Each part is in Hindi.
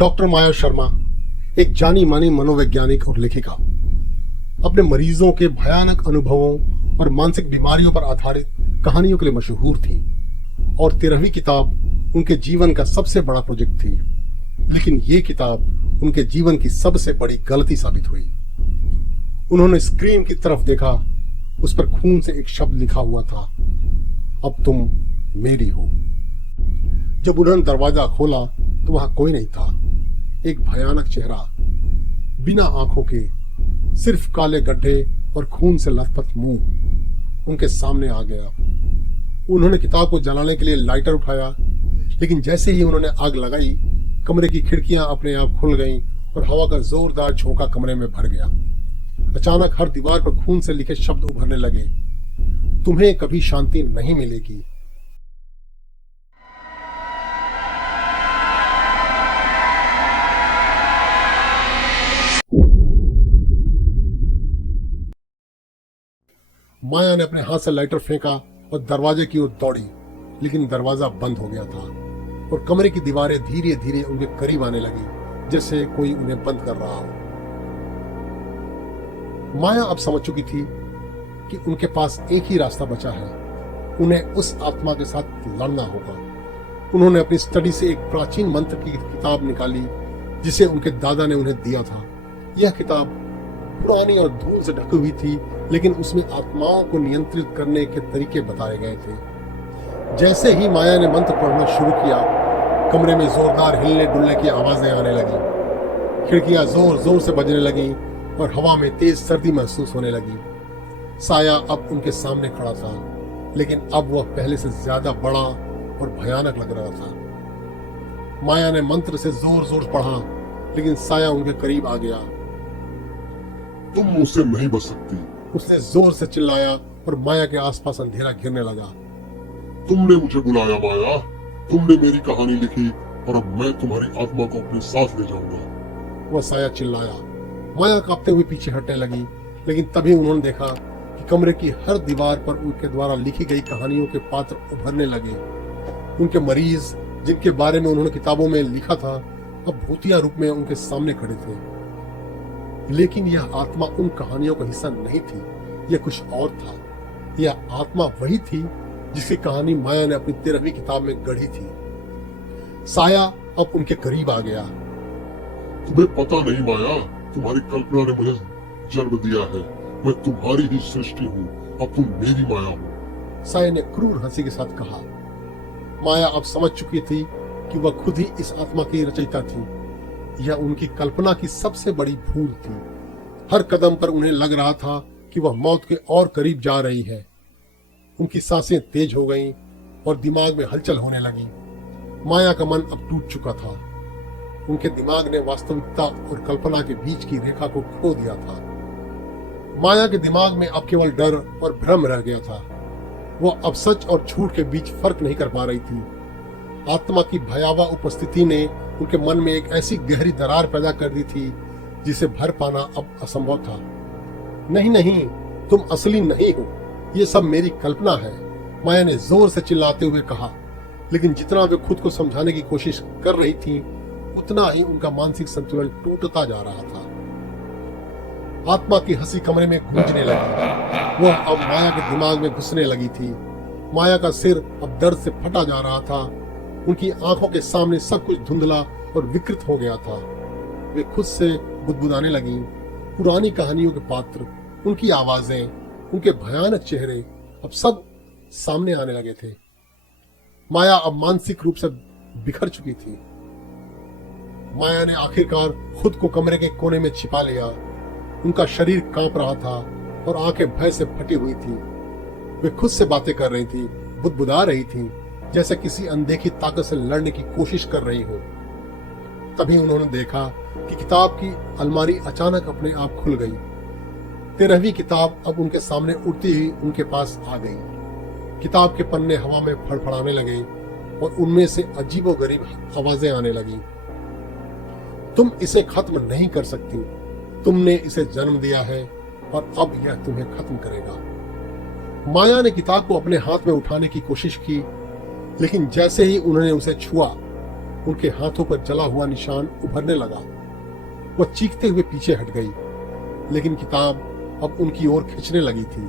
डॉक्टर माया शर्मा एक जानी मानी मनोवैज्ञानिक और लेखिका अपने मरीजों के भयानक अनुभवों और मानसिक बीमारियों पर आधारित कहानियों के लिए मशहूर थी और 13वीं किताब उनके जीवन का सबसे बड़ा प्रोजेक्ट थी। लेकिन ये किताब उनके जीवन की सबसे बड़ी गलती साबित हुई। उन्होंने स्क्रीन की तरफ देखा, उस पर खून से एक शब्द लिखा हुआ था, अब तुम मेरी हो। जब उन्होंने दरवाजा खोला तो वहां कोई नहीं था। एक भयानक चेहरा, बिना आंखों के, सिर्फ काले गड्ढे और खून से लथपथ मुंह उनके सामने आ गया। उन्होंने किताब को जलाने के लिए लाइटर उठाया, लेकिन जैसे ही उन्होंने आग लगाई, कमरे की खिड़कियां अपने आप खुल गईं और हवा का जोरदार झोंका कमरे में भर गया। अचानक हर दीवार पर खून से लिखे शब्द उभरने लगे, तुम्हें कभी शांति नहीं मिलेगी। माया ने अपने हाथ से लाइटर फेंका और दरवाजे की ओर दौड़ी, लेकिन दरवाजा बंद हो गया था और कमरे की दीवारें धीरे धीरे उनके करीब आने लगी, जैसे कोई उन्हें बंद कर रहा हो। माया अब समझ चुकी थी कि उनके पास एक ही रास्ता बचा है, उन्हें उस आत्मा के साथ लड़ना होगा। उन्होंने अपनी स्टडी से एक प्राचीन मंत्र की किताब निकाली, जिसे उनके दादा ने उन्हें दिया था। यह किताब पुरानी और धूल से ढकी हुई थी, लेकिन उसमें आत्माओं को नियंत्रित करने के तरीके बताए गए थे। जैसे ही माया ने मंत्र पढ़ना शुरू किया, कमरे में जोरदार हिलने डुलने की आवाजें आने लगी, खिड़कियां जोर जोर से बजने लगी और हवा में तेज सर्दी महसूस होने लगी। साया अब उनके सामने खड़ा था, लेकिन अब वह पहले से ज्यादा बड़ा और भयानक लग रहा था। माया ने मंत्र से जोर जोर पढ़ा, लेकिन साया उनके करीब आ गया। तुम मुझसे नहीं बच सकती, उसने जोर से चिल्लाया और माया के आसपास अंधेरा घिरने लगा। तुमने मुझे बुलाया माया, तुमने मेरी कहानी लिखी और अब मैं तुम्हारी आत्मा को अपने साथ ले जाऊंगा। वह साया चिल्लाया। माया कांपते हुए पीछे हटने लगी, लेकिन तभी उन्होंने देखा कि कमरे की हर दीवार पर उनके द्वारा लिखी गई कहानियों के पात्र उभरने लगे। उनके मरीज, जिनके बारे में उन्होंने किताबों में लिखा था, अब भूतिया रूप में उनके सामने खड़े थे। लेकिन यह आत्मा उन कहानियों का हिस्सा नहीं थी, यह कुछ और था। यह आत्मा वही थी जिसकी कहानी माया ने अपनी 13वीं किताब में गढ़ी थी। साया अब उनके करीब आ गया। तुम्हें पता नहीं माया, तुम्हारी कल्पना ने मुझे जन्म दिया है। मैं तुम्हारी ही सृष्टि हूँ, अब तुम मेरी माया हो। साया ने क्रूर हंसी के साथ कहा। माया अब समझ चुकी थी कि वह खुद ही इस आत्मा की रचयिता थी। यह उनकी कल्पना की सबसे बड़ी भूल थी। हर कदम पर उन्हें लग रहा था कि वह मौत के और करीब जा रही है। उनकी सांसें तेज हो गईं और दिमाग में हलचल होने लगी। माया का मन अब टूट चुका था। उनके दिमाग ने वास्तविकता और कल्पना के बीच की रेखा को खो दिया था। माया के दिमाग में अब केवल डर और भ्रम रह गया था। वह अब सच और झूठ के बीच फर्क नहीं कर पा रही थी। आत्मा की भयावह उपस्थिति ने उनके मन में एक ऐसी गहरी दरार पैदा कर दी थी जिसे भर पाना अब असंभव था। नहीं नहीं, तुम असली नहीं हो, ये सब मेरी कल्पना है, माया ने जोर से चिल्लाते हुए कहा। लेकिन जितना वे खुद को समझाने की कोशिश कर रही थी, उतना ही उनका मानसिक संतुलन टूटता जा रहा था। आत्मा की हंसी कमरे में गूंजने लगी। वह अब माया के दिमाग में घुसने लगी थी। माया का सिर अब दर्द से फटा जा रहा था। उनकी आंखों के सामने सब कुछ धुंधला और विकृत हो गया था। वे खुद से बुदबुदाने लगी। पुरानी कहानियों के पात्र, उनकी आवाजें, उनके भयानक चेहरे अब सब सामने आने लगे थे। माया अब मानसिक रूप से बिखर चुकी थी। माया ने आखिरकार खुद को कमरे के कोने में छिपा लिया। उनका शरीर कांप रहा था और आंखें भय से फटी हुई थी। वे खुद से बातें कर रही थी, बुदबुदा रही थी, जैसे किसी अनदेखी ताकत से लड़ने की कोशिश कर रही हो। तभी उन्होंने देखा कि किताब की अलमारी अचानक अपने आप खुल गई। 13वीं किताब अब उनके सामने उड़ती हुई उनके पास आ गई। किताब के पन्ने हवा में फड़फड़ाने लगे और उनमें से अजीबोगरीब आवाजें आने लगी। तुम इसे खत्म नहीं कर सकती, तुमने इसे जन्म दिया है और अब यह तुम्हें खत्म करेगा। माया ने किताब को अपने हाथ में उठाने की कोशिश की, लेकिन जैसे ही उन्होंने उसे छुआ, उनके हाथों पर जला हुआ निशान उभरने लगा। वह चीखते हुए पीछे हट गई, लेकिन किताब अब उनकी ओर खींचने लगी थी।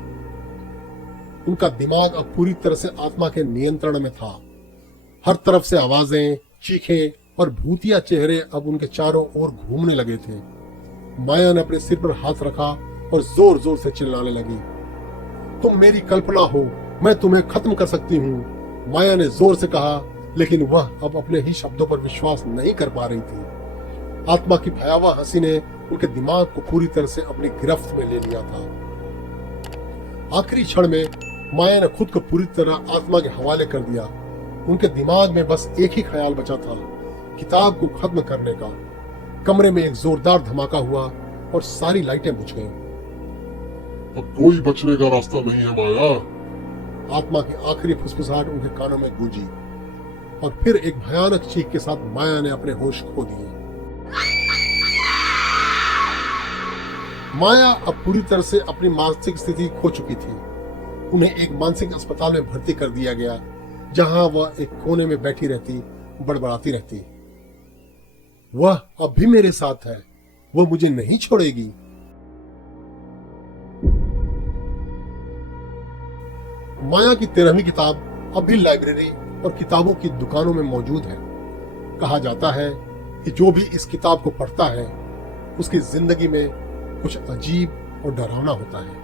उनका दिमाग अब पूरी तरह से आत्मा के नियंत्रण में था। हर तरफ से आवाजें, चीखें और भूतिया चेहरे अब उनके चारों ओर घूमने लगे थे। माया ने अपने सिर पर हाथ रखा और जोर जोर से चिल्लाने लगी, तुम मेरी कल्पना हो, मैं तुम्हें खत्म कर सकती हूँ। माया ने जोर से कहा, लेकिन वह अब अपने ही शब्दों पर विश्वास नहीं कर पा रही थी। आत्मा की भयावह हंसी ने उनके दिमाग को पूरी तरह से अपनी गिरफ्त में ले लिया था। आखिरी क्षण में माया ने खुद को पूरी तरह आत्मा के हवाले कर दिया। उनके दिमाग में बस एक ही ख्याल बचा था, किताब को खत्म करने का। कमरे में एक जोरदार धमाका हुआ और सारी लाइटें बुझ गईं। अब कोई बचने का रास्ता नहीं है माया। आत्मा की आखिरी फुसफुसाहट उनके कानों में गूंजी और फिर एक भयानक चीख के साथ माया ने अपने होश खो दिए। माया अब पूरी तरह से अपनी मानसिक स्थिति खो चुकी थी। उन्हें एक मानसिक अस्पताल में भर्ती कर दिया गया, जहां वह एक कोने में बैठी रहती, बड़बड़ाती रहती, वह अब भी मेरे साथ है, वह मुझे नहीं छोड़ेगी। माया की 13वीं किताब अब भी लाइब्रेरी और किताबों की दुकानों में मौजूद है। कहा जाता है कि जो भी इस किताब को पढ़ता है, उसकी जिंदगी में कुछ अजीब और डरावना होता है।